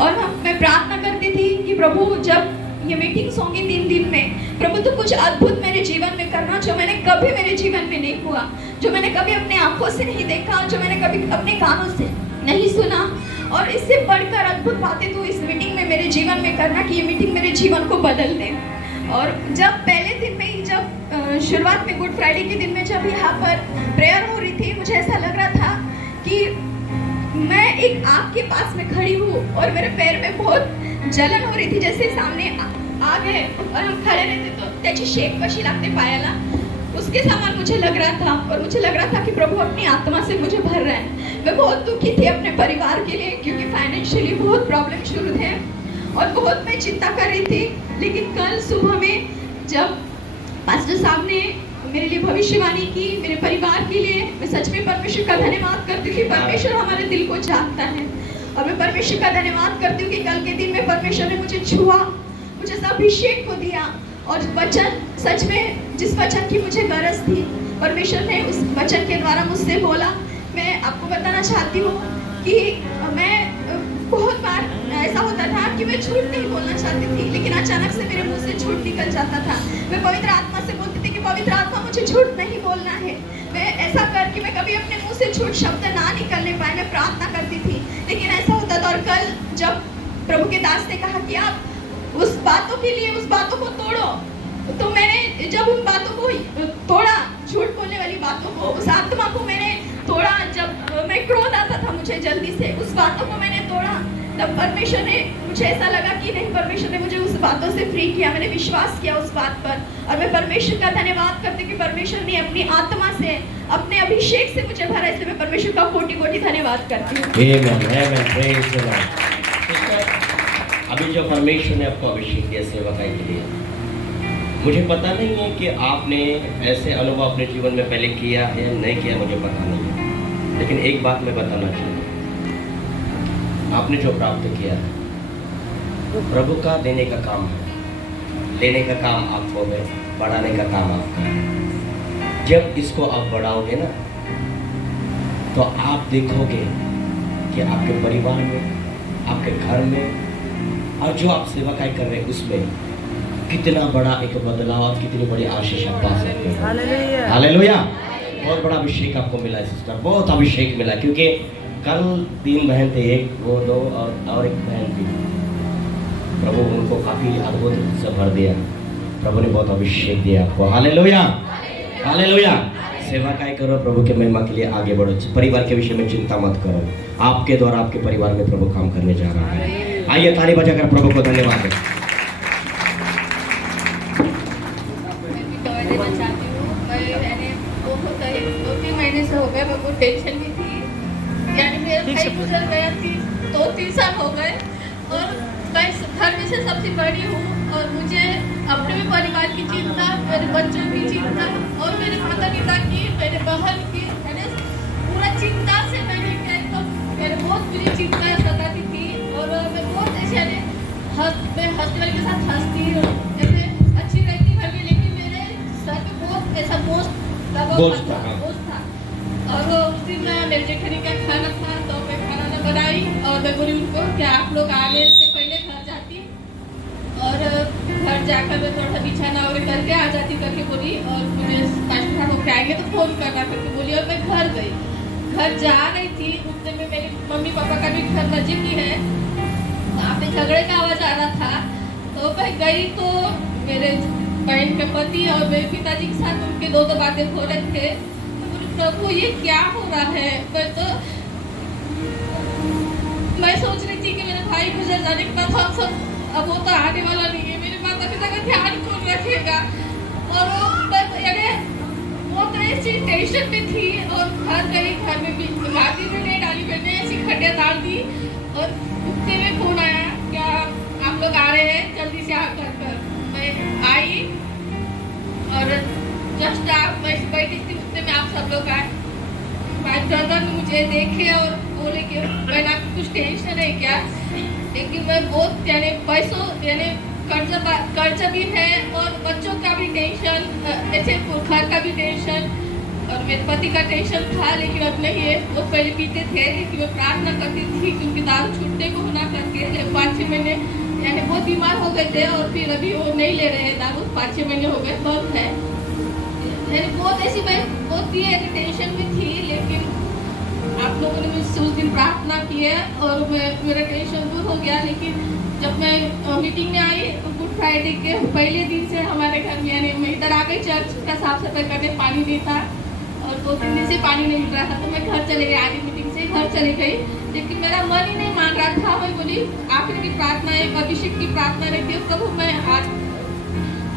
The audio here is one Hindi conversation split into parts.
और मैं प्रार्थना करती थी कि प्रभु जब ये मीटिंग्स होंगी 3 दिन में, प्रभु तो कुछ अद्भुत मेरे जीवन में करना, जो मैंने कभी मेरे जीवन में नहीं हुआ, जो मैंने कभी अपने आंखों से नहीं देखा, जो मैंने कभी अपने कानों से नहीं सुना, और इससे बढ़कर अद्भुत बातें तो इस मीटिंग में मेरे जीवन में करना कि ये मीटिंग मेरे जीवन को बदल दे। और जब पहले दिन में ही, जब शुरुआत में गुड फ्राइडे के दिन में जब यहाँ पर प्रेयर हो रही थी, मुझे ऐसा लग रहा था कि मैं एक आग के पास में खड़ी हूँ और मेरे पैर में बहुत जलन हो रही थी, जैसे सामने आग है और हम खड़े रहते तो त्याची शेक कशी लागते पायाला, उसके समान मुझे लग रहा था। और मुझे लग रहा था कि प्रभु अपनी आत्मा से मुझे भर रहा है। मैं बहुत दुखी थी अपने परिवार के लिए, क्योंकि फाइनेंशियली बहुत प्रॉब्लम शुरू थे और बहुत मैं चिंता कर रही थी। लेकिन कल सुबह में जब पास्टर साहब ने मेरे लिए भविष्यवाणी की, मेरे परिवार के लिए, मैं सच में परमेश्वर का धन्यवाद करती हूँ कि परमेश्वर हमारे दिल को जानता है। और मैं परमेश्वर का धन्यवाद करती हूँ कि कल के दिन में परमेश्वर ने मुझे छुआ, मुझे अभिषेक को दिया, और वचन, सच में जिस वचन की मुझे गरज थी, परमेश्वर ने उस वचन के द्वारा मुझसे बोला। मैं आपको बताना चाहती हूँ कि मैं बहुत बार ऐसा होता था कि मैं झूठ नहीं बोलना चाहती थी, लेकिन अचानक से मेरे मुंह से झूठ निकल जाता था। मैं पवित्र आत्मा से बोलती थी कि पवित्र आत्मा मुझे झूठ नहीं बोलना है। मैं ऐसा करके मैं कभी अपने मुंह से झूठ शब्द ना निकलने पाए, मैं प्रार्थना करती थी, लेकिन ऐसा होता था। और कल जब प्रभु के दास ने कहा कि आप उस बातों के लिए उस बातों को तोड़ो, तो मैंने जब उन बातों को तोड़ा, झूठ बोलने वाली बातों को, उस आत्मा को मैंने तोड़ा। जब मैं क्रोध आता था मुझे जल्दी से, उस बातों को मैंने तोड़ा, तब परमेश्वर ने, मुझे ऐसा लगा कि नहीं, परमेश्वर ने मुझे उस बातों से फ्री किया। मैंने विश्वास किया उस बात पर, और मैं परमेश्वर का धन्यवाद करती हूँ कि परमेश्वर ने अपनी आत्मा से, अपने अभिषेक से मुझे भरा। इसलिए मैं परमेश्वर का कोटि-कोटि धन्यवाद करती हूँ। आमेन, आमेन, प्रेज द लॉर्ड। अभी जो परमेश्वर ने आपको अभिषेक दिया सेवकाई के लिए, मुझे पता नहीं है कि आपने ऐसे अनुभव अपने जीवन में पहले किया है या नहीं किया, मुझे पता नहीं है, लेकिन एक बात मैं बताना चाहूँगा, आपने जो प्राप्त किया है वो प्रभु का देने का काम है। लेने का काम आपको है, बढ़ाने का काम आपका है। जब इसको आप बढ़ाओगे ना, तो आप देखोगे कि आपके परिवार में, आपके घर में, और जो आप सेवकाई कर रहे हैं उसमें कितना बड़ा एक बदलाव और कितनी बड़ी आशीष आप पा सकते हैं। Hallelujah, hallelujah. बहुत बड़ा अभिषेक आपको मिला है सिस्टर, बहुत अभिषेक मिला, क्योंकि कल 3 बहन थे, एक वो 2 और एक बहन थी। प्रभु उनको काफी अद्भुत से भर दिया, प्रभु ने बहुत अभिषेक दिया आपको। Hallelujah, hallelujah. सेवकाई करो, प्रभु के महिमा के लिए आगे बढ़ो, परिवार के विषय में चिंता मत करो, आपके द्वारा आपके परिवार में प्रभु काम करने जा रहा है। आइए ताली बजाकर प्रभु को धन्यवाद दें। हो गए, मेरे को टेंशन भी थी, यानी मेरा भाई गुजर गया थी, 2-3 साल हो गए, और मैं घर में से सबसे बड़ी हूँ, और मुझे अपने भी परिवार की चिंता, मेरे बच्चों की चिंता, और मेरे माता पिता की, मेरे बहन की, मैंने पूरा चिंता से मैंने क्या, तो मेरे बहुत बुरी चिंता सताती थी। और मैं बहुत ऐसे मैं हंसने वाले के साथ हंसती हूँ, ऐसे अच्छी रहती मैं भी, लेकिन मेरे सर पे बहुत ऐसा बोझ था। और उस दिन मेरे जेठानी का खाना था, तो मैं खाना न बनाई, और मैं बोली उनको कि आप लोग आने से पहले घर जाती, और घर जाकर मैं थोड़ा बिछाना वगैरह करके आ जाती करके बोली, और मुझे पास्टर साहब को आएंगे तो फोन करना करके बोली। और मैं घर गई, घर जा रही थी, उतने में मेरी मम्मी पापा का भी घर नजीक ही है, वहाँ पे झगड़े का आवाज आ रहा था। तो मैं गई, तो मेरे बहन के पति और मेरे पिताजी के साथ उनके 2 बातें हो रहे थे। प्रभु ये क्या हो रहा है? मैं सोच रही थी कि मेरे भाई गुजर जाने के बाद हम सब, अब वो तो आने वाला नहीं है, मेरे माता पिता का ध्यान कौन रखेगा? और वो तो ऐसी टेंशन में थी, और घर गई, घर में भी लादी में नहीं डाली, मैंने ऐसी खटिया डाल दी, और उतने में फोन आया, क्या आप लोग आ रहे हैं, जल्दी से आप घर पर। मैं आई, और जस्ट आप बैठी थी, उतने में आप सब लोग आए। माय ब्रदर ने मुझे देखे और बोले कि बहन आपको कुछ टेंशन है क्या? लेकिन मैं बहुत, यानी पैसों, यानी कर्जा भी है, और बच्चों का भी टेंशन, ऐसे घर का भी टेंशन, और मेरे पति का टेंशन था, लेकिन अब नहीं है। वो पहले पीते थे, लेकिन मैं प्रार्थना करती थी क्योंकि दारू छूटने को होना करके 5-6 महीने यानी बहुत बीमार हो गए थे, और फिर अभी वो नहीं ले रहे हैं दारू, 5-6 महीने हो गए, बंद है। यानी बहुत ऐसी मैं बहुत ही टेंशन में थी, लेकिन आप लोगों ने मुझसे उस दिन प्रार्थना की है और मेरा टेंशन दूर हो गया। लेकिन जब मैं मीटिंग में आई गुड फ्राइडे के पहले दिन से हमारे घर में यानी मैं इधर आ गई, चर्च का साफ सफाई करने, पानी नहीं था और 2-3 दिन से पानी नहीं मिल रहा था, तो मैं घर चले गई, आधी मीटिंग से घर चली गई। लेकिन मेरा मन ही नहीं मान रहा था। मैं बोली आखिर की प्रार्थना एक अभिषेक की प्रार्थना रहती है, प्रभु मैं आज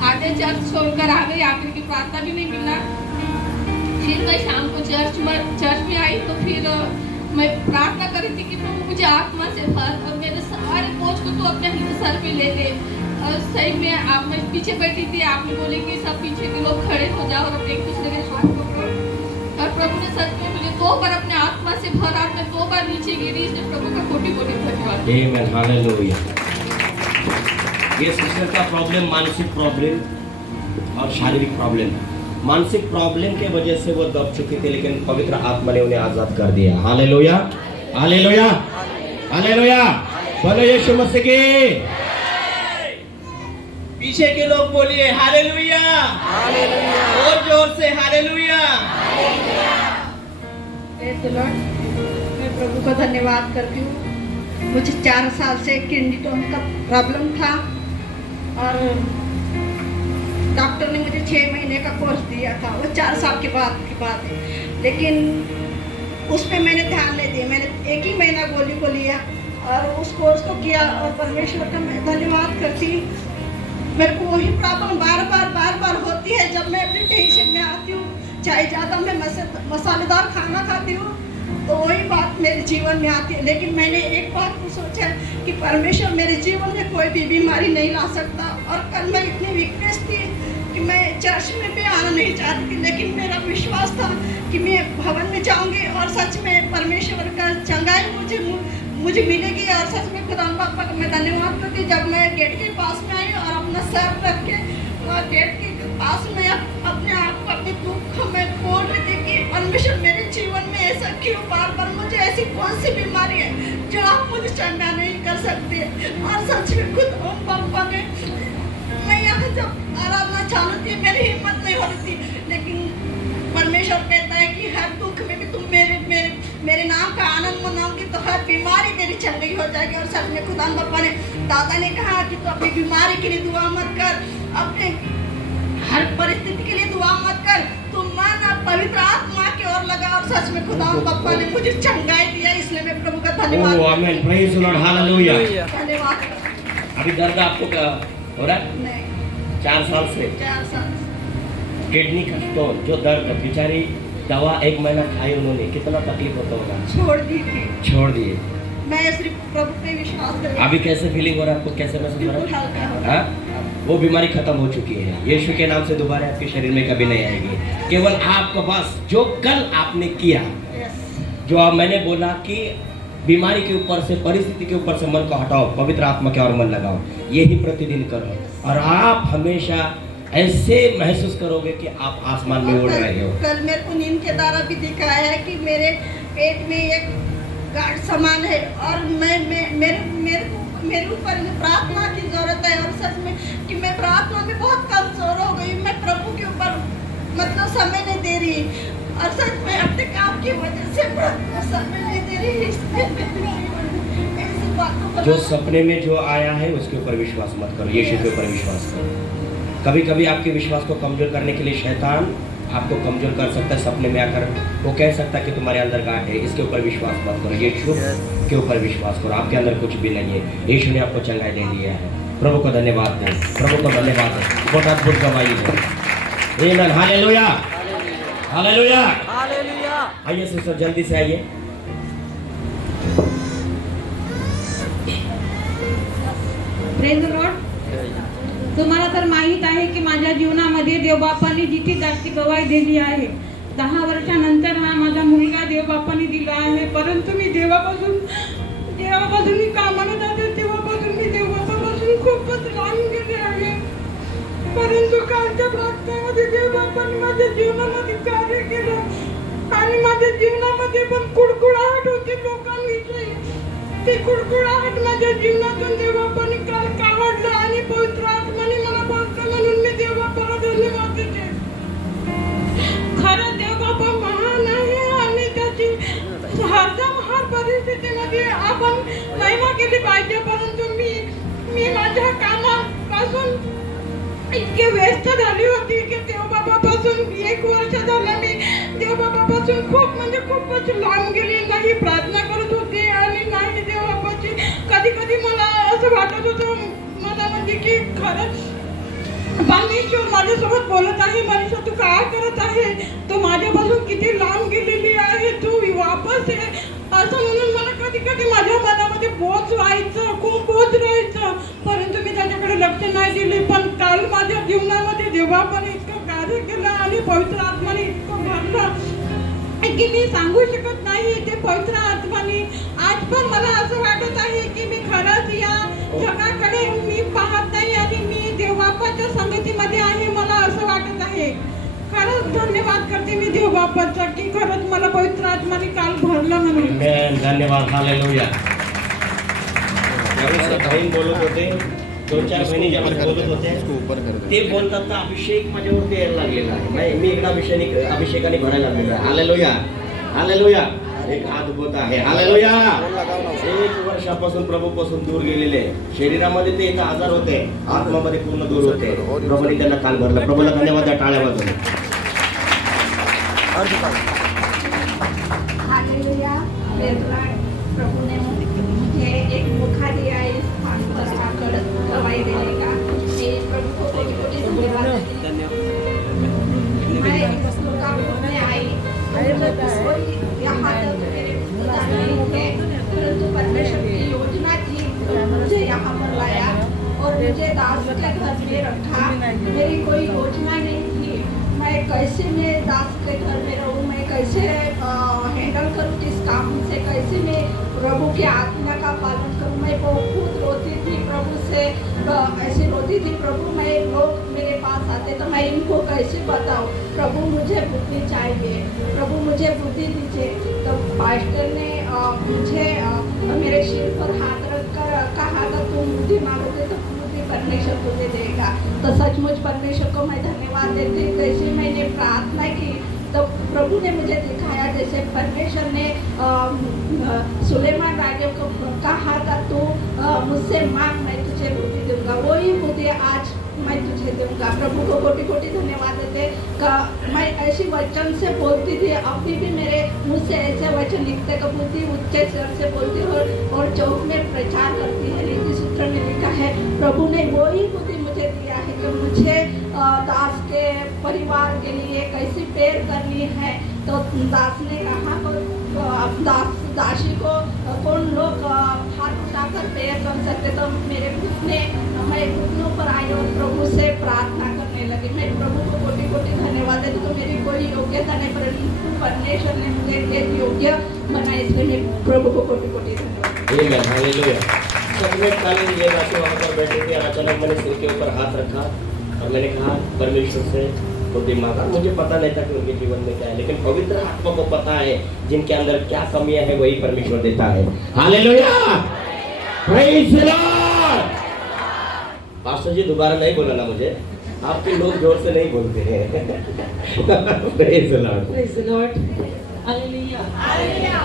आधे चर्च छोड़कर आ गई, आखिर की प्रार्थना भी नहीं मिला। फिर मैं शाम को चर्च में आई, तो फिर मैं प्रार्थना कर रही थी कि प्रभु मुझे आत्मा से भर और मेरे सारे बोझ को तो अपने सर पे ले ले। और सही में आप मैं पीछे बैठी थी, आपने बोले कि सब पीछे के लोग खड़े हो जाओ और एक दूसरे के हाथ पकड़ो, और प्रभु ने सच में मुझे 2 बार अपने आत्मा से भरा, मैं 2 बार नीचे गिरी। इसलिए प्रभु का कोटि-कोटि धन्यवाद। आमेन, हालेलुया। ये सिस्टर का प्रॉब्लम मानसिक प्रॉब्लम और शारीरिक प्रॉब्लम। मानसिक प्रॉब्लम के वजह से वो दब चुकी थी, लेकिन पवित्र आत्मा ने उन्हें आजाद कर दिया। Hallelujah, hallelujah, hallelujah. बोलो यीशु मसीह की। पीछे के लोग बोलिए हालेलुया, और जोर से हालेलुया। Praise the Lord. मैं प्रभु को धन्यवाद करती हूँ। मुझे 4 साल से किडनी स्टोन का प्रॉब्लम था और डॉक्टर ने मुझे 6 महीने का कोर्स दिया था, वो 4 साल के बाद की बात है। लेकिन उस पर मैंने ध्यान नहीं दिया, मैंने 1 ही महीना गोली को लिया और उस कोर्स को किया, और परमेश्वर का मैं धन्यवाद करती हूँ। मेरे को वही प्रॉब्लम बार बार होती है जब मैं अपनी टेंशन में आती हूँ, चाहे ज़्यादा मैं मसालेदार खाना खाती हूँ तो वही बात मेरे जीवन में आती है। लेकिन मैंने एक बात को सोचा कि परमेश्वर मेरे जीवन में कोई भी बीमारी नहीं ला सकता। और कल मैं इतनी वीकनेस थी कि मैं चर्च में भी आना नहीं चाहती थी, लेकिन मेरा विश्वास था कि मैं भवन में जाऊंगी और सच में परमेश्वर का चंगाई मुझे मिलेगी। और सच में खुदा पापा का मैं धन्यवाद करती। जब मैं गेट के पास में आई और अपना सर रख के गेट के पास में अपने आप को अपने दुख को मैं बोल रही थी कि परमेश्वर मेरे जीवन में ऐसा क्यों बार मुझे ऐसी कौन सी बीमारी है जो आप मुझे चंगा नहीं कर सकते। और सच में खुद ओम पापा ने मैं यहाँ जब आराधना चालू थी मेरी हिम्मत नहीं हो रही थी, लेकिन परमेश्वर कहता है कि हर दुख में भी तुम मेरे नाम का आनंद मनाओगी तो हर बीमारी तेरी चंगी हो जाएगी। और सच में खुदा पापा ने दादा ने कहा कि तू अपनी बीमारी के लिए दुआ मत कर, अपने हर परिस्थिति के लिए दुआ मत कर, तू मन और पवित्र आत्मा की ओर लगा। और सच में खुदा पापा ने मुझे चंगाई दिया, इसलिए मैं प्रभु का धन्यवाद। आमेन, प्रेज़ द लॉर्ड, हालेलुया। धन्यवाद। अभी दर्द आपको क्या हो रहा है? नहीं, 4 साल से 4 साल किडनी का स्टोन, जो दर्द बेचारी दवा 1 महीना खाई उन्होंने, कितना तकलीफ होता होगा। छोड़ दी थी, छोड़ दिए। मैं सिर्फ प्रभु पे विश्वास करती हूँ। अभी कैसे फीलिंग हो रहा है आपको, कैसे महसूस हो बिल्कुल रहा हल्का है? हो रहा है। हाँ? वो बीमारी खत्म हो चुकी है। यीशु के नाम से दोबारा आपके शरीर में कभी नहीं आएगी। केवल आपको बस जो कल आपने किया, Yes. जो आप मैंने बोला कि बीमारी के ऊपर से, परिस्थिति के ऊपर से मन को हटाओ, पवित्र आत्मा के और मन लगाओ, यही प्रतिदिन करो और आप हमेशा ऐसे महसूस करोगे कि आप आसमान में उड़ रहे हो। कल मेरे को नींद के द्वारा भी दिखाया है कि मेरे पेट में एक गाढ़ समान है और मेरे ऊपर प्रार्थना की जरूरत है। और सच में कि मैं प्रार्थना में बहुत कमजोर हो गई, मैं प्रभु के ऊपर मतलब समय नहीं दे रही और सच में अपने काम की वजह से समय नहीं दे रही। ऐसी बातों पर जो सपने में जो आया है उसके ऊपर विश्वास मत करो, यीशु के ऊपर विश्वास करो। कभी कभी आपके विश्वास को कमजोर करने के लिए शैतान आपको कमजोर कर सकता है। सपने में आकर वो कह सकता है कि तुम्हारे अंदर गांठ है, इसके ऊपर विश्वास मत करो, यीशु के ऊपर विश्वास करो। आपके अंदर कुछ भी नहीं है, यीशु ने आपको चंगाई दे दिया है। प्रभु को धन्यवाद दें, प्रभु को धन्यवाद दें। बहुत अद्भुत गवाही है। आमीन, हालेलुया, हालेलुया, हालेलुया। आइए सिस्टर जल्दी से आइए। Praise the Lord. तुम्हाला तर माहीत आहे की माझ्या जीवनामध्ये देवबापांनी जिथे जास्ती गवाही दिली आहे। 10 वर्षानंतर हा माझा मुलगा देवबापांनी दिला आहे, परंतु मी देवापासून मी कामाला जाते तेव्हापासून मी देवबापापासून खूपच लांब गेले आहे। परंतु कालच्या प्रार्थनेमध्ये देव बापांनी माझ्या जीवनामध्ये कार्य केलं आणि माझ्या जीवनामध्ये पण कुडकुडाहट होती लोकांविषयी. ती कुडकुडाहट माझ्या जीवनातून देव बापांनी काल काढलं आणि पवित्र आत्म्याने मला बोलतं म्हणून मी देव बापाला धन्यवाद देते. खरं देव बापा महान आहे आणि त्याची हर परिस्थितीमध्ये आपण महिमा केली पाहिजे. परंतु मी माझ्या कामापासून इतके व्यस्त झाली होती की देवबाबापासून 1 वर्ष झालं मी देवबाबापासून खूपच लांब गेली नाही. प्रार्थना करत होती आणि नाही देवबाबाची. कधी मला असं वाटत होतं मनामध्ये की खरंच परमेश्वर माझ्यासोबत बोलत आहे. मनीषा तू काय करत आहे? तो माझ्यापासून किती लांब गेलेली आहे. तू वापस ये असं म्हणून मला कधी माझ्या मनामध्ये बोज व्हायचं, खूप बोज राहायचं. परंतु मी त्याच्याकडे लक्ष नाही दिले. पण काल माझ्या जीवनामध्ये देवबापाने इतकं कार्य केलं आणि पवित्र आत्माने इतकं भरलं की मी सांगू शकत नाही. ते पवित्र आत्माने आज पण मला असं वाटत आहे की मी खरंच या जगाकडे मी पाहत नाही आणि मी देवबापाच्या संगतीमध्ये आहे. मला असं वाटत आहे. खरंच धन्यवाद करते मी देवबापाचा की खरंच मला पवित्र आत्माने काल भरलं म्हणून. आमेन. धन्यवाद. हालेलुया. बहीण बोलत होते, 2-4 बहिणी ज्या बोलत होते ते बोलतात तर अभिषेक माझ्यावरती यायला लागलेला आहे. मी एकदा अभिषेकाने भरायला लागलेलो आहे. हालेलुया. हालेलुया. एक अद्भुत आहे. हालेलुया. 1 वर्षापासून प्रभूपासून दूर गेलेले, शरीरामध्ये ते इथं आजार होते, आत्मामध्ये पूर्ण दूर होते. प्रभूने त्यांना काल भरला. प्रभूला धन्यवाद द्या टाळ्या वाजवून. हालेलुया. प्रभु ने मुझे एक मौका दिया इस स्थान पर आकर गवाही देने का. प्रभु को कोटि-कोटि धन्यवाद. मैं इस मुकाम में आई कोई यहाँ तक मेरे खुदा नहीं थे, परंतु परमेश्वर की योजना थी. मुझे यहाँ पर लाया और मुझे दास के घर में रखा. मेरी कोई योजना नहीं थी. मैं कैसे मैं दास के घर में रहूँ, मैं कैसे हैंडल करूँ इस काम से, कैसे मैं प्रभु की आज्ञा का पालन करूँ. मैं बहुत रोती थी प्रभु से, ऐसे रोती थी प्रभु. मैं लोग मेरे पास आते तो मैं इनको कैसे बताऊँ. प्रभु मुझे बुद्धि चाहिए, प्रभु मुझे बुद्धि दीजिए. तो पास्टर ने मुझे मेरे सिर पर हाथ रखकर कहा था तुम बुद्धि मांगोगे तो बुद्धि परमेश्वर तुझे देगा. तो सचमुच परमेश्वर को मैं धन्यवाद देती. जैसे मैंने प्रार्थना की तो प्रभु ने मुझे दिखाया जैसे परमेश्वर ने सुलेमान राजा को कहा था तू मुझसे मांग मैं तुझे बुद्धि दूंगा. वही बुद्धि आज मैं तुझे दूंगा. प्रभु को कोटि-कोटि धन्यवाद देते. मैं ऐसी वचन से बोलती थी, अभी भी मेरे मुझ से ऐसे वचन लिखते का बुद्धि उच्च स्वर से बोलती और चौक में प्रचार करती है. नीति सूत्र में लिखा है प्रभु ने वही बुद्धि मुझे दिया है कि मुझे दास के परिवार के लिए कैसी प्रेयर करनी है. तो दास ने कहा दासी को कौन लोग हाथ उठाकर प्रेयर कर सकते. तो मेरे घुटने मैं घुटनों पर आई और प्रभु से प्रार्थना करने लगी. मैं प्रभु को कोटि-कोटि धन्यवाद देती. तो मेरी कोई योग्यता नहीं, परंतु परमेश्वर ने मुझे योग्य बनाया, इसलिए मैं प्रभु को कोटि-कोटि धन्यवाद. हालेलुया. सब में कल ये राशि वहाँ पर बैठे थे, अचानक मैंने सिर के ऊपर हाथ रखा और मैंने कहा परमेश्वर से बुद्धि मांगा. मुझे पता नहीं था कि उनके जीवन में क्या है, लेकिन पवित्र आत्मा को पता है जिनके अंदर क्या कमियां है वही परमेश्वर देता है. Hallelujah. Praise the Lord. Pastor ji दोबारा नहीं बोला ना मुझे, आपके लोग जोर से नहीं बोलते हैं. Praise the Lord. Praise the Lord. Hallelujah. Hallelujah.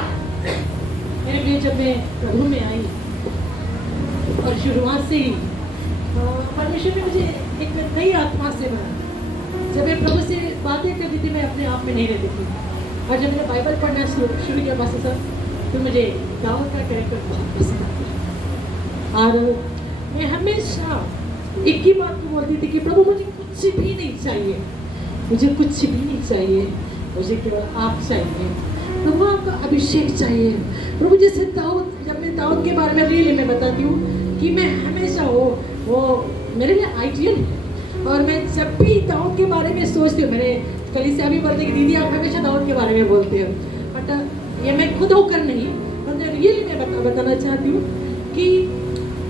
मेरे लिए जब मैं प्रभु में आई और शुरुआत से ही परमेश्वर ने मुझे एक नई आत्मा से भरा. जब मैं प्रभु से बातें करती थी मैं अपने आप में नहीं रहती थी. और जब मैंने बाइबल पढ़ना शुरू किया पास सर तो मुझे दाऊद का कैरेक्टर बहुत पसंद आता. और मैं हमेशा एक ही बात को बोलती थी कि प्रभु मुझे कुछ भी नहीं चाहिए, मुझे कुछ भी नहीं चाहिए, मुझे केवल आप चाहिए. प्रभु आपका अभिषेक चाहिए. प्रभु जैसे दाऊद, जब मैं दाऊद के बारे में रियली मैं बताती हूँ कि मैं हमेशा वो मेरे लिए आइडियल है. और मैं जब भी दाऊद के बारे में सोचती हूँ, मैंने कल से अभी बोलते कि दीदी आप हमेशा दाऊद के बारे में बोलते हो. बट ये मैं खुद होकर नहीं, मैं रियली मैं बताना चाहती हूँ कि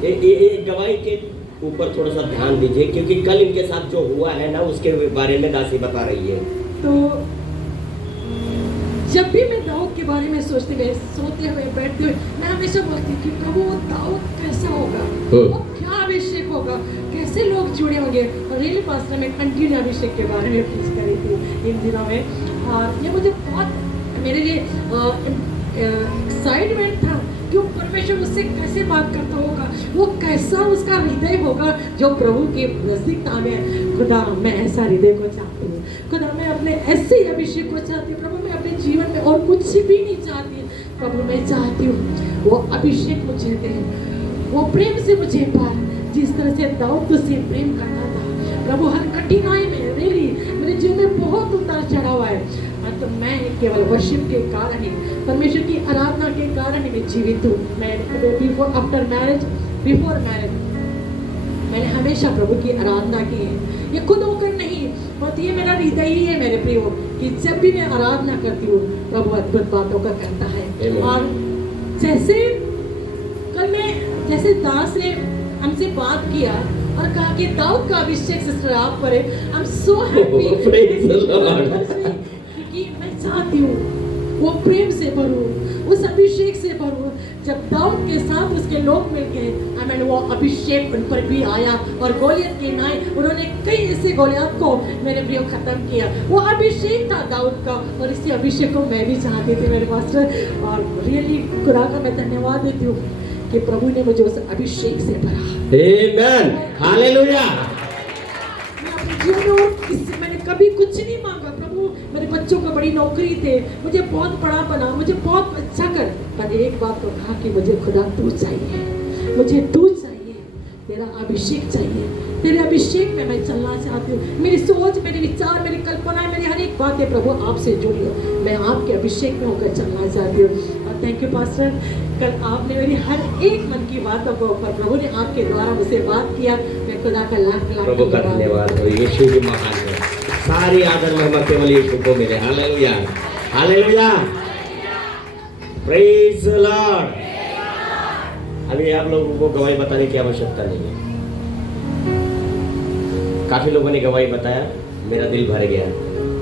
ये गवाही के ऊपर थोड़ा सा ध्यान दीजिए, क्योंकि कल इनके साथ जो हुआ है ना उसके बारे में दासी बता रही है। तो जब भी मैं दाऊद के बारे में सोते हुए बैठते हुए मैं हमेशा बोलती कि प्रभु वो दाऊद कैसा होगा, वो क्या अभिषेक होगा, कैसे लोग जुड़े होंगे। और रियली पास्टर में कंटिन्यू अभिषेक के बारे में प्रीच करी थी इन दिनों में, और ये मुझे बहुत मेरे लिए एक्साइटमेंट था कि वो परमेश्वर उससे कैसे बात करता होगा, वो कैसा उसका हृदय होगा जो प्रभु के नजदीकता में। खुदा मैं ऐसा हृदय को चाहती हूँ, खुदा मैं अपने ऐसे ही अभिषेक को चाहती हूँ प्रभु, मैं अपने जीवन में और कुछ भी नहीं चाहती प्रभु, मैं चाहती हूँ वो अभिषेक मुझे दे, वो प्रेम से मुझे पार, जिस तरह से दाऊद तुझसे प्रेम करता था प्रभु। हर कठिनाई में रियली मेरे जीवन में बहुत उतार चढ़ाव है, तो मैं केवल वर्शिप के कारण ही, परमेश्वर की आराधना के कारण ही मैं जीवित हूँ। मैं बिफोर मैरिज मैंने हमेशा प्रभु की आराधना की है, ये खुद होकर नहीं, बट ये मेरा हृदय ही है मेरे प्रियो, कि जब भी मैं आराधना करती हूँ प्रभु अद्भुत बातों का करता है। और जैसे दास ने हमसे बात किया और कहा कि दाऊद का अभिषेक सिस्टर आप पर है, आई एम सो हैप्पी, कि मैं चाहती हूँ वो प्रेम से भरूं, उस अभिषेक से भरूं। जब दाऊद के साथ उसके लोग मिल गए, मैंने वो अभिषेक उन पर भी आया, और गोलियत के नाय उन्होंने कई ऐसे गोलियत को मेरे प्रियो खत्म किया। वो अभिषेक था दाऊद का, और इसी अभिषेक को मैं भी चाहती थी मेरे पास्टर। और रियली खुदा का मैं धन्यवाद देती हूँ कि प्रभु ने मुझे उस अभिषेक से भरा। आमेन, हालेलुया। जीवन में और इससे मैंने कभी कुछ नहीं मांगा प्रभु, मेरे बच्चों को बड़ी नौकरी थे, मुझे बहुत बड़ा बना, मुझे बहुत अच्छा कर, पर एक बात तो कहा कि मुझे खुदा तू चाहिए, मुझे तू चाहिए, तेरा अभिषेक चाहिए, तेरे अभिषेक में मैं चलना चाहती हूँ। मेरी सोच, मेरे विचार, मेरी कल्पना, मेरी हर एक बातें प्रभु आपसे जुड़ी हो, मैं आपके अभिषेक में होकर चलना चाहती हूँ। और थैंक यू पास्टर, कल आपने मेरी हर एक मन की बातों को ऊपर प्रभु ने आपके द्वारा मुझसे बात किया, मैं खुदा का लाख लाख प्रभु का धन्यवाद हो। यीशु जी महान है, सारी आदर महिमा केवल यीशु को मिले। Hallelujah, hallelujah, praise the Lord. अभी आप लोगों को गवाही बताने की आवश्यकता नहीं है, काफी लोगों ने गवाही बताया, मेरा दिल भर गया,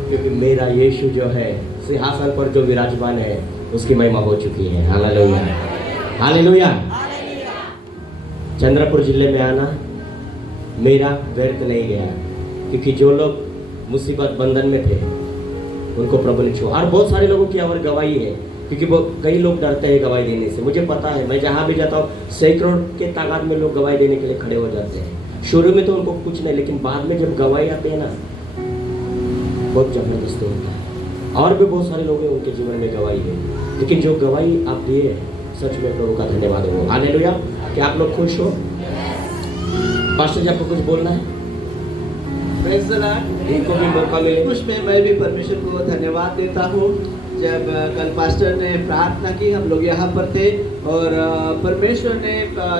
क्योंकि मेरा यीशु जो है सिंहासन पर जो विराजमान है उसकी महिमा हो चुकी है। Hallelujah, hallelujah. चंद्रपुर जिले में आना मेरा व्यर्थ नहीं गया, क्योंकि जो लोग मुसीबत बंधन में थे उनको प्रभु ने छुआ। और बहुत सारे लोगों की और गवाही है, क्योंकि वो कई लोग डरते हैं गवाही देने से। मुझे पता है, मैं जहाँ भी जाता हूँ सैकड़ों के तादाद में लोग गवाही देने के लिए खड़े हो जाते हैं। शुरू में तो उनको कुछ नहीं, लेकिन बाद में जब गवाही आते हैं ना, बहुत जबरदस्त होता है। और भी बहुत सारे लोग हैं उनके जीवन में गवाही है, लेकिन जो गवाही आप दिए सच में प्रभु का धन्यवाद हो। हालेलुया। क्या आप लोग खुश हो? पास्टर जी आपको कुछ बोलना है? Praise the Lord. इनको भी मौका मिले। उसमें मैं भी परमेश्वर को धन्यवाद देता हूँ। जब कल पास्टर ने प्रार्थना की, हम लोग यहाँ पर थे, और परमेश्वर ने,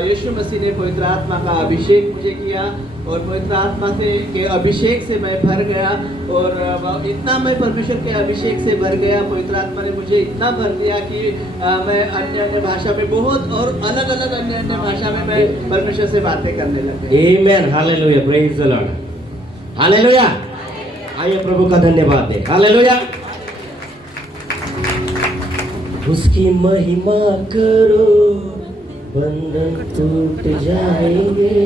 यीशु मसीह ने पवित्र आत्मा का अभिषेक मुझे किया, और पवित्र आत्मा से के अभिषेक से मैं भर गया, और इतना मैं परमेश्वर के अभिषेक से भर गया, पवित्र आत्मा ने मुझे इतना भर दिया कि मैं अन्य अन्य भाषा में बहुत, और अलग अलग अन्य अन्य भाषा में मैं परमेश्वर से बातें करने लगा। Amen, hallelujah, praise the Lord, hallelujah. आइए प्रभु का धन्यवाद दें। हालेलुया। उसकी महिमा करो, बंधन टूट जाएंगे,